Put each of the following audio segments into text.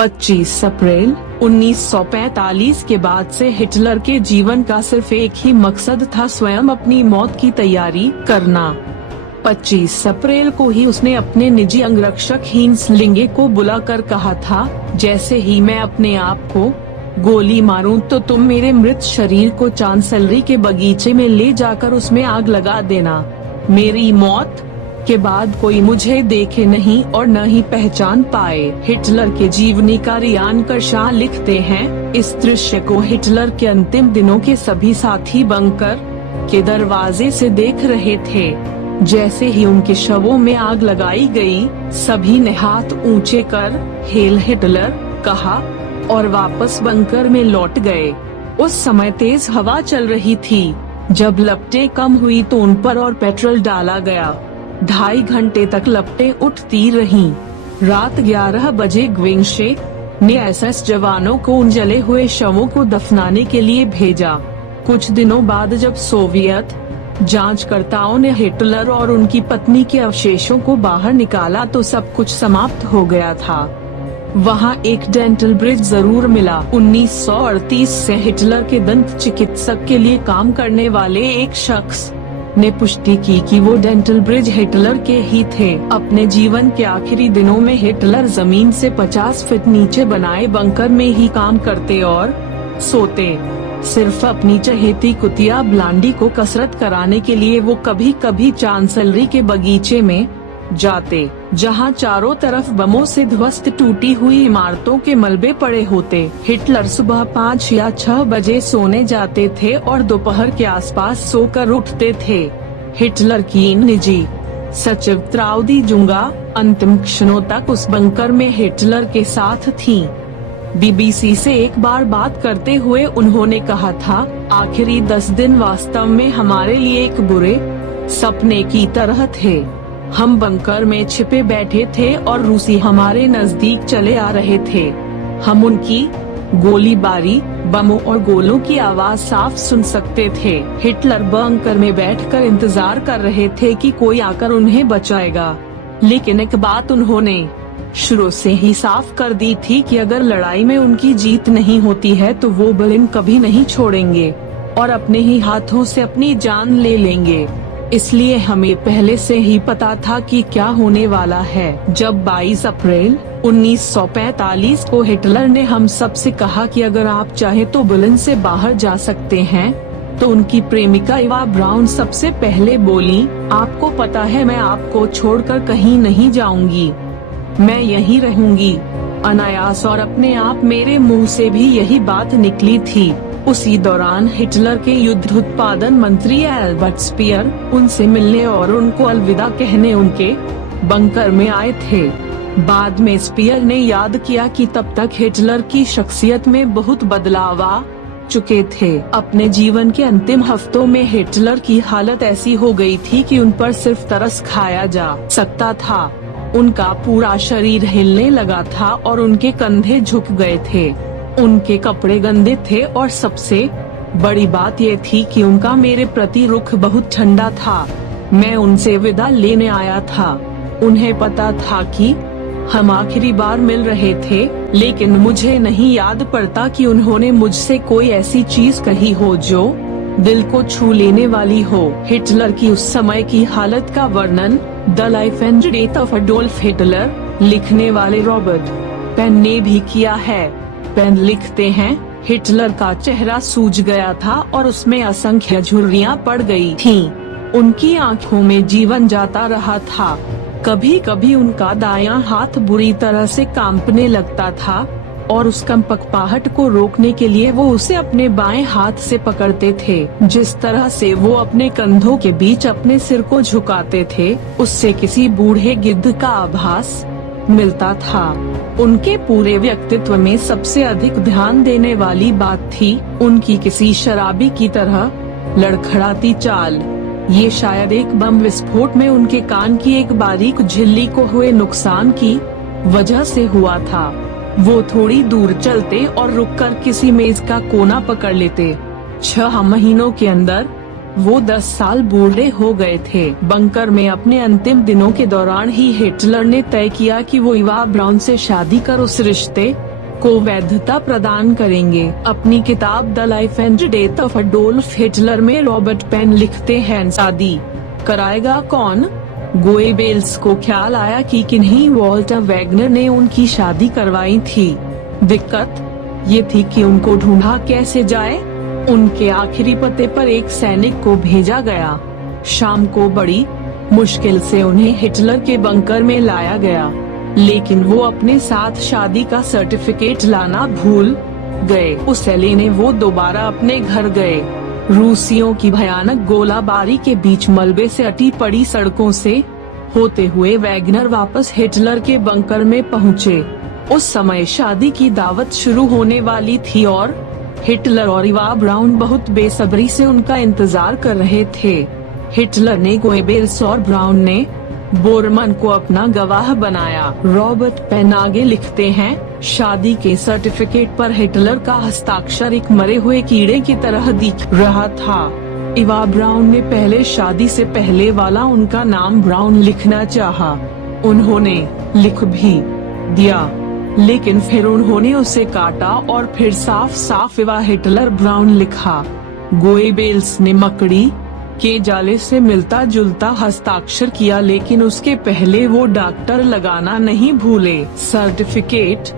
25 अप्रैल 1945 के बाद से हिटलर के जीवन का सिर्फ एक ही मकसद था, स्वयं अपनी मौत की तैयारी करना। 25 अप्रैल को ही उसने अपने निजी अंगरक्षक हिंस लिंगे को बुलाकर कहा था, जैसे ही मैं अपने आप को गोली मारूं तो तुम मेरे मृत शरीर को चांसलरी के बगीचे में ले जाकर उसमें आग लगा देना। मेरी मौत के बाद कोई मुझे देखे नहीं और न ही पहचान पाए। हिटलर के जीवनीकार यान करशाह लिखते हैं, इस दृश्य को हिटलर के अंतिम दिनों के सभी साथी बंकर के दरवाजे से देख रहे थे। जैसे ही उनके शवों में आग लगाई गई, सभी ने हाथ ऊंचे कर हेल हिटलर कहा और वापस बंकर में लौट गए। उस समय तेज हवा चल रही थी। जब लपटें कम हुई तो उन पर और पेट्रोल डाला गया। 2.5 घंटे तक लपटें उठती रहीं। रात 11 बजे ग्विंशे ने एसएस जवानों को उन जले हुए शवों को दफनाने के लिए भेजा। कुछ दिनों बाद जब सोवियत जांचकर्ताओं ने हिटलर और उनकी पत्नी के अवशेषों को बाहर निकाला तो सब कुछ समाप्त हो गया था। वहाँ एक डेंटल ब्रिज जरूर मिला। 1938 से हिटलर के दंत चिकित्सक के लिए काम करने वाले एक शख्स ने पुष्टि की कि वो डेंटल ब्रिज हिटलर के ही थे। अपने जीवन के आखिरी दिनों में हिटलर जमीन से 50 फीट नीचे बनाए बंकर में ही काम करते और सोते। सिर्फ अपनी चहेती कुतिया ब्लांडी को कसरत कराने के लिए वो कभी कभी चांसलरी के बगीचे में जाते, जहां चारों तरफ बमों से ध्वस्त टूटी हुई इमारतों के मलबे पड़े होते। हिटलर सुबह 5 या 6 बजे सोने जाते थे और दोपहर के आसपास सोकर उठते थे। हिटलर की निजी सचिव त्राउदी जुंगा अंतिम क्षणों तक उस बंकर में हिटलर के साथ थीं। बीबीसी से एक बार बात करते हुए उन्होंने कहा था, आखिरी 10 दिन वास्तव में हमारे लिए एक बुरे सपने की तरह थे। हम बंकर में छिपे बैठे थे और रूसी हमारे नजदीक चले आ रहे थे। हम उनकी गोलीबारी, बमों और गोलों की आवाज साफ सुन सकते थे। हिटलर बंकर में बैठकर इंतजार कर रहे थे कि कोई आकर उन्हें बचाएगा। लेकिन एक बात उन्होंने शुरू से ही साफ कर दी थी कि अगर लड़ाई में उनकी जीत नहीं होती है तो वो बर्लिन कभी नहीं छोड़ेंगे और अपने ही हाथों से अपनी जान ले लेंगे। इसलिए हमें पहले से ही पता था कि क्या होने वाला है। जब 22 अप्रैल 1945 को हिटलर ने हम सब से कहा कि अगर आप चाहे तो बर्लिन से बाहर जा सकते हैं, तो उनकी प्रेमिका इवा ब्राउन सबसे पहले बोली, आपको पता है मैं आपको छोड़कर कहीं नहीं जाऊंगी, मैं यहीं रहूंगी। अनायास और अपने आप मेरे मुंह से भी यही बात निकली थी। उसी दौरान हिटलर के युद्ध उत्पादन मंत्री एल्बर्ट स्पीयर उनसे मिलने और उनको अलविदा कहने उनके बंकर में आए थे। बाद में स्पीयर ने याद किया कि तब तक हिटलर की शख्सियत में बहुत बदलाव आ चुके थे। अपने जीवन के अंतिम हफ्तों में हिटलर की हालत ऐसी हो गई थी कि उन पर सिर्फ तरस खाया जा सकता था। उनका पूरा शरीर हिलने लगा था और उनके कंधे झुक गए थे। उनके कपड़े गंदे थे और सबसे बड़ी बात ये थी कि उनका मेरे प्रति रुख बहुत ठंडा था। मैं उनसे विदा लेने आया था। उन्हें पता था कि हम आखिरी बार मिल रहे थे, लेकिन मुझे नहीं याद पड़ता कि उन्होंने मुझसे कोई ऐसी चीज कही हो जो दिल को छू लेने वाली हो। हिटलर की उस समय की हालत का वर्णन the life and death of Adolf Hitler लिखने वाले रॉबर्ट पेन ने भी किया है। पेन लिखते हैं, हिटलर का चेहरा सूज गया था और उसमें असंख्य झुर्रियां पड़ गई थीं। उनकी आंखों में जीवन जाता रहा था। कभी कभी उनका दायां हाथ बुरी तरह से कांपने लगता था और उस कंपकपाहट को रोकने के लिए वो उसे अपने बाएं हाथ से पकड़ते थे। जिस तरह से वो अपने कंधों के बीच अपने सिर को झुकाते थे, उससे किसी बूढ़े गिद्ध का आभास मिलता था। उनके पूरे व्यक्तित्व में सबसे अधिक ध्यान देने वाली बात थी उनकी किसी शराबी की तरह लड़खड़ाती चाल। ये शायद एक बम विस्फोट में उनके कान की एक बारीक झिल्ली को हुए नुकसान की वजह से हुआ था। वो थोड़ी दूर चलते और रुककर किसी मेज का कोना पकड़ लेते। 6 महीनों के अंदर वो 10 साल बूढ़े हो गए थे। बंकर में अपने अंतिम दिनों के दौरान ही हिटलर ने तय किया कि वो इवा ब्राउन से शादी कर उस रिश्ते को वैधता प्रदान करेंगे। अपनी किताब the life and death of Adolf Hitler में रॉबर्ट पेन लिखते हैं, शादी कराएगा कौन? गोएबेल्स को ख्याल आया कि किन्हीं वॉल्टर वैगनर ने उनकी शादी करवाई थी। दिक्कत ये थी कि उनको ढूंढा कैसे जाए। उनके आखिरी पते पर एक सैनिक को भेजा गया। शाम को बड़ी मुश्किल से उन्हें हिटलर के बंकर में लाया गया, लेकिन वो अपने साथ शादी का सर्टिफिकेट लाना भूल गए। उसे लेने वो दोबारा अपने घर गए। रूसियों की भयानक गोलाबारी के बीच मलबे से अटी पड़ी सड़कों से होते हुए वैगनर वापस हिटलर के बंकर में पहुँचे। उस समय शादी की दावत शुरू होने वाली थी और हिटलर और इवा ब्राउन बहुत बेसब्री से उनका इंतजार कर रहे थे। हिटलर ने गोएबेल्स और ब्राउन ने बोरमन को अपना गवाह बनाया। रॉबर्ट पेन आगे लिखते हैं, शादी के सर्टिफिकेट पर हिटलर का हस्ताक्षर एक मरे हुए कीड़े की तरह दिख रहा था। इवा ब्राउन ने पहले शादी से पहले वाला उनका नाम ब्राउन लिखना चाहा। उन्होंने लिख भी दिया, लेकिन फिर उन्होंने उसे काटा और फिर साफ साफ इवा हिटलर ब्राउन लिखा। गोएबेल्स ने मकड़ी के जाले से मिलता जुलता हस्ताक्षर किया, लेकिन उसके पहले वो डॉक्टर लगाना नहीं भूले। सर्टिफिकेट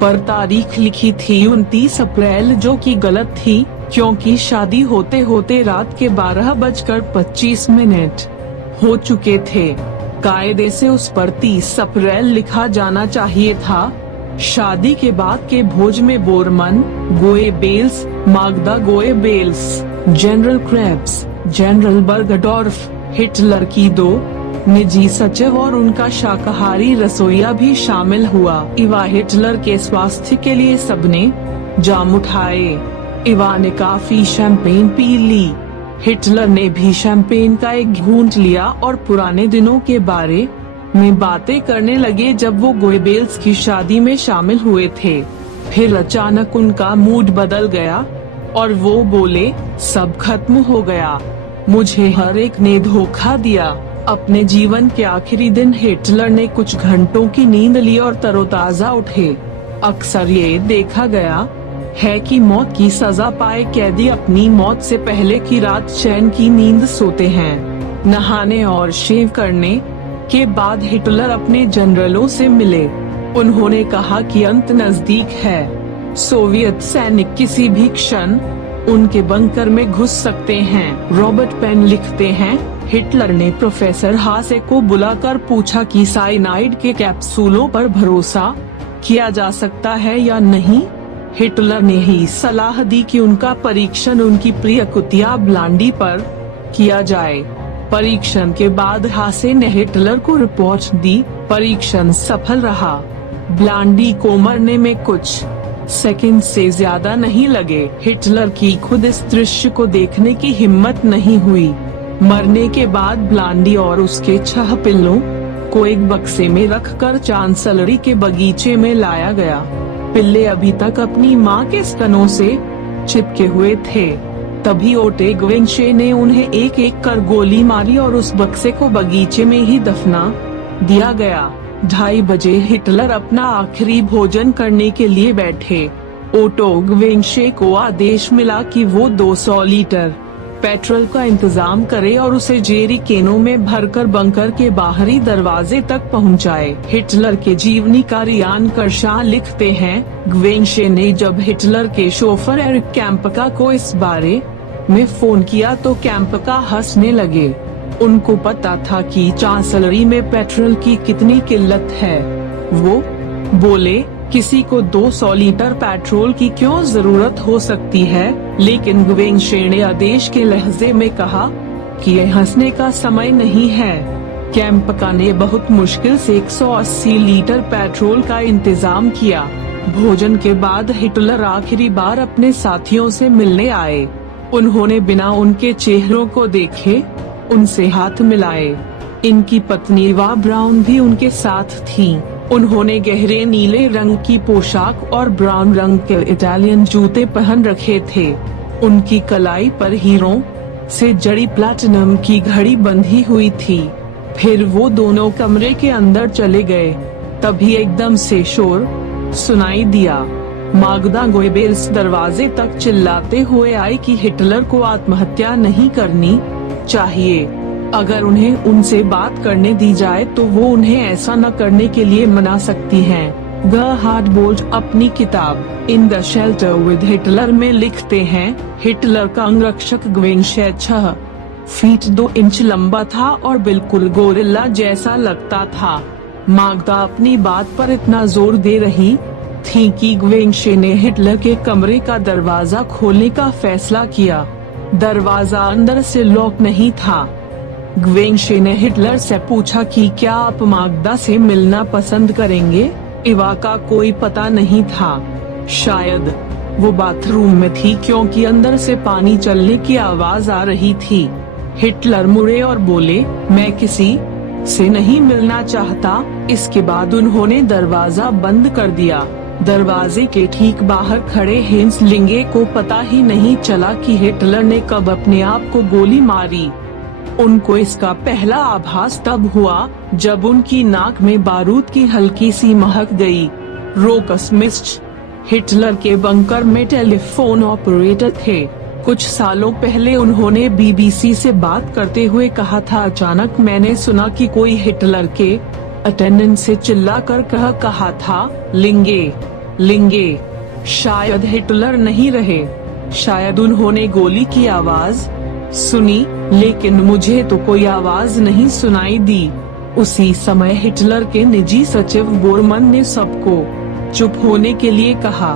पर तारीख लिखी थी 29 अप्रैल, जो कि गलत थी क्योंकि शादी होते होते रात के 12:25 हो चुके थे। कायदे से उस पर 30 अप्रैल लिखा जाना चाहिए था। शादी के बाद के भोज में Bormann, गोएबेल्स, माग्दा गोएबेल्स, general Krebs, general बर्गडॉर्फ, Hitler की 2 निजी सचिव और उनका शाकाहारी रसोइया भी शामिल हुआ। इवा हिटलर के स्वास्थ्य के लिए सबने जाम उठाए। इवा ने काफी शैंपेन पी ली। हिटलर ने भी शैंपेन का एक घूंट लिया और पुराने दिनों के बारे में बातें करने लगे जब वो गोएबेल्स की शादी में शामिल हुए थे। फिर अचानक उनका मूड बदल गया और वो बोले, सब खत्म हो गया, मुझे हर एक ने धोखा दिया। अपने जीवन के आखिरी दिन हिटलर ने कुछ घंटों की नींद ली और तरोताजा उठे। अक्सर ये देखा गया है कि मौत की सजा पाए कैदी अपनी मौत से पहले की रात चैन की नींद सोते हैं। नहाने और शेव करने के बाद हिटलर अपने जनरलों से मिले। उन्होंने कहा कि अंत नजदीक है। सोवियत सैनिक किसी भी क्षण उनके बंकर में घुस सकते हैं। रॉबर्ट पेन लिखते हैं, हिटलर ने प्रोफेसर हासे को बुलाकर पूछा कि साइनाइड के कैप्सूलों पर भरोसा किया जा सकता है या नहीं। हिटलर ने ही सलाह दी कि उनका परीक्षण उनकी प्रिय कुतिया ब्लांडी पर किया जाए। परीक्षण के बाद हासे ने हिटलर को रिपोर्ट दी। परीक्षण सफल रहा। ब्लांडी को मरने में कुछ सेकंड से ज्यादा नहीं लगे। हिटलर की खुद इस दृश्य को देखने की हिम्मत नहीं हुई। मरने के बाद ब्लांडी और उसके 6 पिल्लों को एक बक्से में रखकर चांसलरी के बगीचे में लाया गया। पिल्ले अभी तक अपनी मां के स्तनों से चिपके हुए थे। तभी ओटे ग्वेंशे ने उन्हें एक एक कर गोली मारी और उस बक्से को बगीचे में ही दफना दिया गया। 2:30 बजे हिटलर अपना आखिरी भोजन करने के लिए बैठे। ओटो ग्वेंशे को आदेश मिला कि वो 200 लीटर पेट्रोल का इंतजाम करे और उसे जेरी केनों में भरकर बंकर के बाहरी दरवाजे तक पहुंचाए। हिटलर के जीवनी का रियान करशा लिखते हैं, ग्वेंशे ने जब हिटलर के शोफर एरिक कैम्पका को इस बारे में फोन किया तो कैम्पका हंसने लगे। उनको पता था कि चांसलरी में पेट्रोल की कितनी किल्लत है। वो बोले, किसी को 200 लीटर पेट्रोल की क्यों जरूरत हो सकती है। लेकिन ग्वेंशे ने आदेश के लहजे में कहा कि यह हंसने का समय नहीं है। कैम्पका ने बहुत मुश्किल से 180 लीटर पेट्रोल का इंतजाम किया। भोजन के बाद हिटलर आखिरी बार अपने साथियों से मिलने आए। उन्होंने बिना उनके चेहरों को देखे उनसे हाथ मिलाए। इनकी पत्नी इवा ब्राउन भी उनके साथ थी। उन्होंने गहरे नीले रंग की पोशाक और ब्राउन रंग के इटालियन जूते पहन रखे थे। उनकी कलाई पर हीरों से जड़ी प्लैटिनम की घड़ी बंधी हुई थी। फिर वो दोनों कमरे के अंदर चले गए। तभी एकदम से शोर सुनाई दिया। माग्दा गोएबेल्स दरवाजे तक चिल्लाते हुए आई कि हिटलर को आत्महत्या नहीं करनी चाहिए। अगर उन्हें उनसे बात करने दी जाए तो वो उन्हें ऐसा न करने के लिए मना सकती हैं। गरहार्ड बोल्ट अपनी किताब in the shelter with Hitler में लिखते हैं, हिटलर का अंगरक्षक ग्वेंशे 6 फीट 2 इंच लंबा था और बिल्कुल गोरिल्ला जैसा लगता था। माग्दा अपनी बात पर इतना जोर दे रही थी कि ग्वेंशे ने हिटलर के कमरे का दरवाजा खोलने का फैसला किया। दरवाजा अंदर से लॉक नहीं था। ग्वेंशे ने हिटलर से पूछा कि क्या आप माग्दा से मिलना पसंद करेंगे? इवा का कोई पता नहीं था। शायद वो बाथरूम में थी क्योंकि अंदर से पानी चलने की आवाज आ रही थी। हिटलर मुड़े और बोले, मैं किसी से नहीं मिलना चाहता। इसके बाद उन्होंने दरवाजा बंद कर दिया। दरवाजे के ठीक बाहर खड़े हेंस लिंगे को पता ही नहीं चला कि हिटलर ने कब अपने आप को गोली मारी। उनको इसका पहला आभास तब हुआ जब उनकी नाक में बारूद की हल्की सी महक गई। रोकस मिस्ट हिटलर के बंकर में टेलीफोन ऑपरेटर थे। कुछ सालों पहले उन्होंने बीबीसी से बात करते हुए कहा था, अचानक मैंने सुना कि कोई हिटलर के अटेंडेंट से चिल्लाकर कहा था, लिंगे लिंगे। शायद हिटलर नहीं रहे, शायद उन्होंने गोली की आवाज सुनी, लेकिन मुझे तो कोई आवाज नहीं सुनाई दी। उसी समय हिटलर के निजी सचिव बोरमन ने सबको चुप होने के लिए कहा।